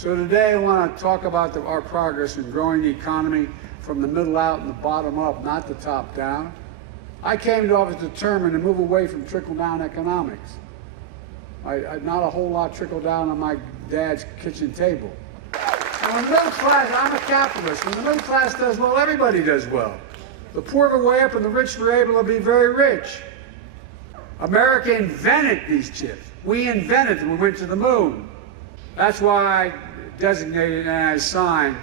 So today I want to talk about our progress in growing the economy from the middle out and the bottom up, not the top down. I came to office determined to move away from trickle-down economics. Not a whole lot trickled down on my dad's kitchen table. And when the middle class, I'm a capitalist, when the middle class does well, everybody does well. The poor were way up and the rich were able to be very rich. America invented these chips. We invented them. We went to the moon. That's why I designated and I signed,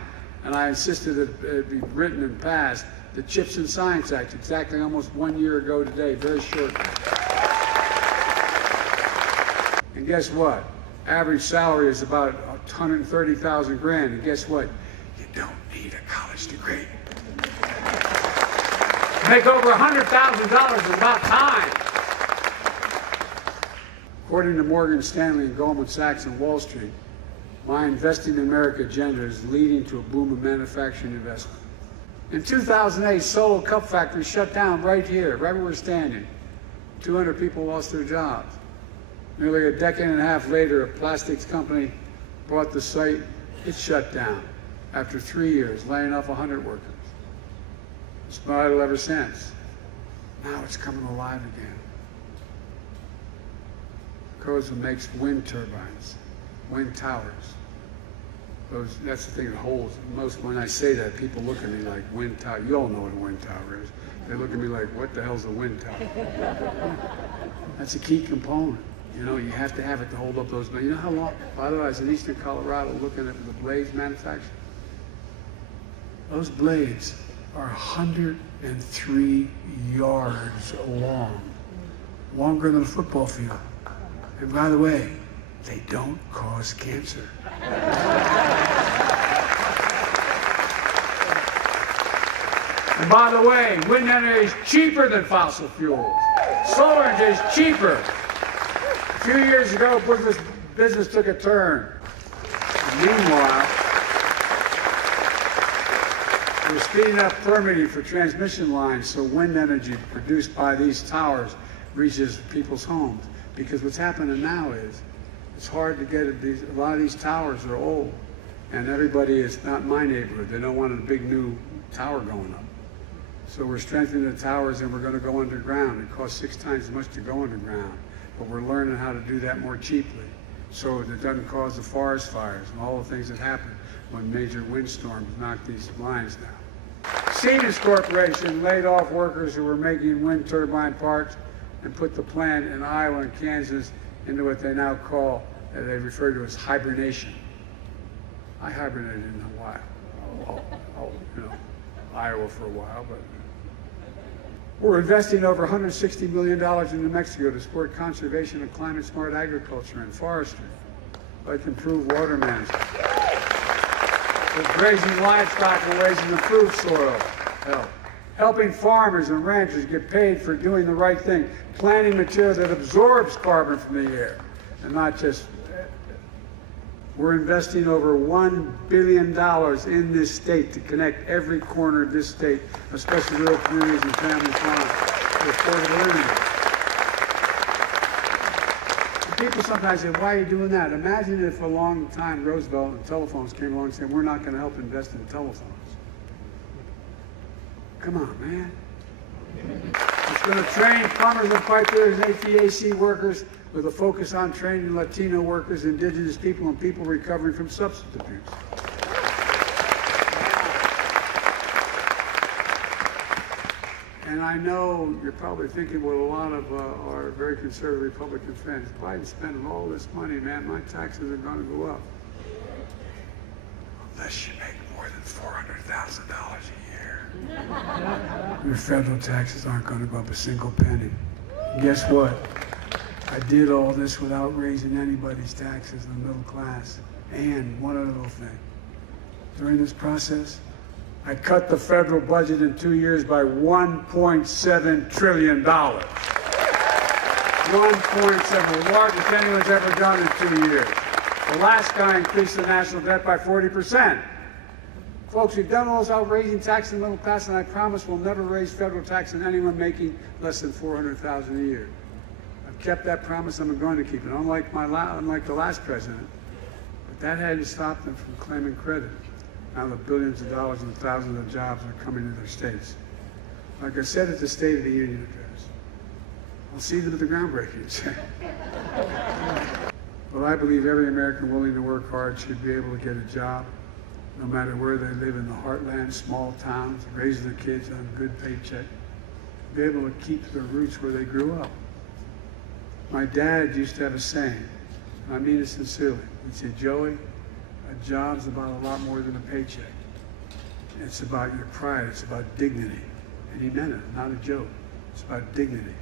and I insisted that it be written and passed, the Chips and Science Act, exactly almost 1 year ago today, very short. And guess what? Average salary is about 130,000 grand. And guess what? You don't need a college degree. Make over $100,000 is about time. According to Morgan Stanley and Goldman Sachs and Wall Street, my Investing in America agenda is leading to a boom of manufacturing investment. In 2008, Solo Cup Factory shut down right here, right where we're standing. 200 people lost their jobs. Nearly a decade and a half later, a plastics company bought the site. It shut down after 3 years, laying off 100 workers. It's been idle ever since. Now it's coming alive again. Arcosa makes wind turbines, wind towers. That's the thing that holds. When I say that, people look at me like, wind tower. You all know what a wind tower is. They look at me like, what the hell's a wind tower? That's a key component. You know, you have to have it to hold up those blades. You know how long? By the way, I was in eastern Colorado looking at the blades manufactured. Those blades are 103 yards long, longer than a football field. And by the way, they don't cause cancer. And by the way, wind energy is cheaper than fossil fuels. Solar energy is cheaper. A few years ago, business took a turn. And meanwhile, we're speeding up permitting for transmission lines so wind energy produced by these towers reaches people's homes. Because what's happening now is it's hard to get a lot of these towers are old, and everybody is not my neighborhood. They don't want a big new tower going up. So we're strengthening the towers, and we're going to go underground. It costs 6 times as much to go underground, but we're learning how to do that more cheaply, so that it doesn't cause the forest fires and all the things that happen when major windstorms knock these lines down. Siemens Corporation laid off workers who were making wind turbine parts and put the plant in Iowa and Kansas into what they now call, they refer to as hibernation. I hibernated in Hawaii, Iowa for a while, but we're investing over $160 million in New Mexico to support conservation of climate-smart agriculture and forestry, like improve water management. With grazing livestock in ways to improve soil health. Helping farmers and ranchers get paid for doing the right thing, planting material that absorbs carbon from the air, and not just. We're investing over $1 billion in this state to connect every corner of this state, especially rural communities and family farms, to affordable internet. People sometimes say, why are you doing that? Imagine if a long time Roosevelt and telephones came along saying, we're not going to help invest in telephones. Come on, man. It's going to train plumbers and pipe fitters and HVAC workers with a focus on training Latino workers, indigenous people, and people recovering from substance abuse. And I know you're probably thinking what a lot of our very conservative Republican friends, Biden's spending all this money, man, my taxes are going to go up. Unless you make more than $400,000 a year. Your federal taxes aren't going to go up a single penny. Guess what? I did all this without raising anybody's taxes in the middle class. And one other little thing. During this process, I cut the federal budget in 2 years by $1.7 trillion. 1.7, the largest anyone's ever done in 2 years. The last guy increased the national debt by 40%. Folks, we've done all those outrageous taxes in the middle class, and I promise we'll never raise federal tax on anyone making less than $400,000 a year. I've kept that promise, and I'm going to keep it. Unlike the last president, But that hadn't stopped them from claiming credit. Now the billions of dollars and thousands of jobs are coming to their states. Like I said at the State of the Union address, I'll see them at the groundbreakings. But I believe every American willing to work hard should be able to get a job, no matter where they live in the heartland, small towns, raise their kids on a good paycheck, be able to keep their roots where they grew up. My dad used to have a saying, and I mean it sincerely. He'd say, Joey, a job's about a lot more than a paycheck. It's about your pride, it's about dignity. And he meant it, not a joke. It's about dignity.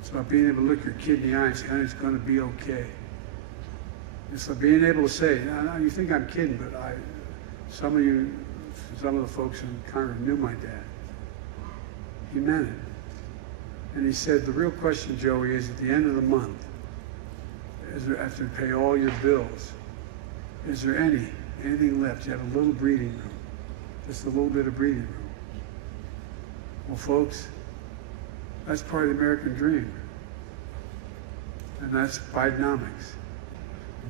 It's about being able to look your kid in the eye and say, honey, it's going to be okay. It's like being able to say, now you think I'm kidding, but some of the folks in Congress knew my dad. He meant it. And he said, the real question, Joey, is at the end of the month, after you pay all your bills, is there anything left? You have a little breathing room, just a little bit of breathing room. Well, folks, that's part of the American dream. And that's Bidenomics.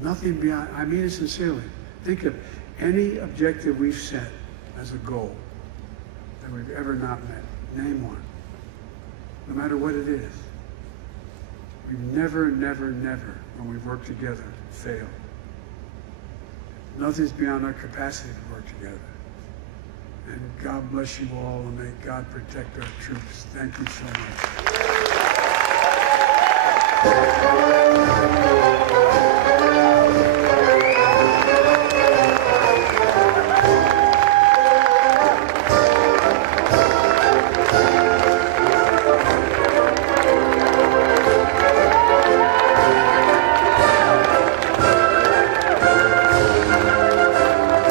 Nothing beyond, I mean it sincerely. Think of any objective we've set as a goal that we've ever not met. Name one. No matter what it is. We've never, never, never, when we've worked together, failed. Nothing's beyond our capacity to work together. And God bless you all, and may God protect our troops. Thank you so much.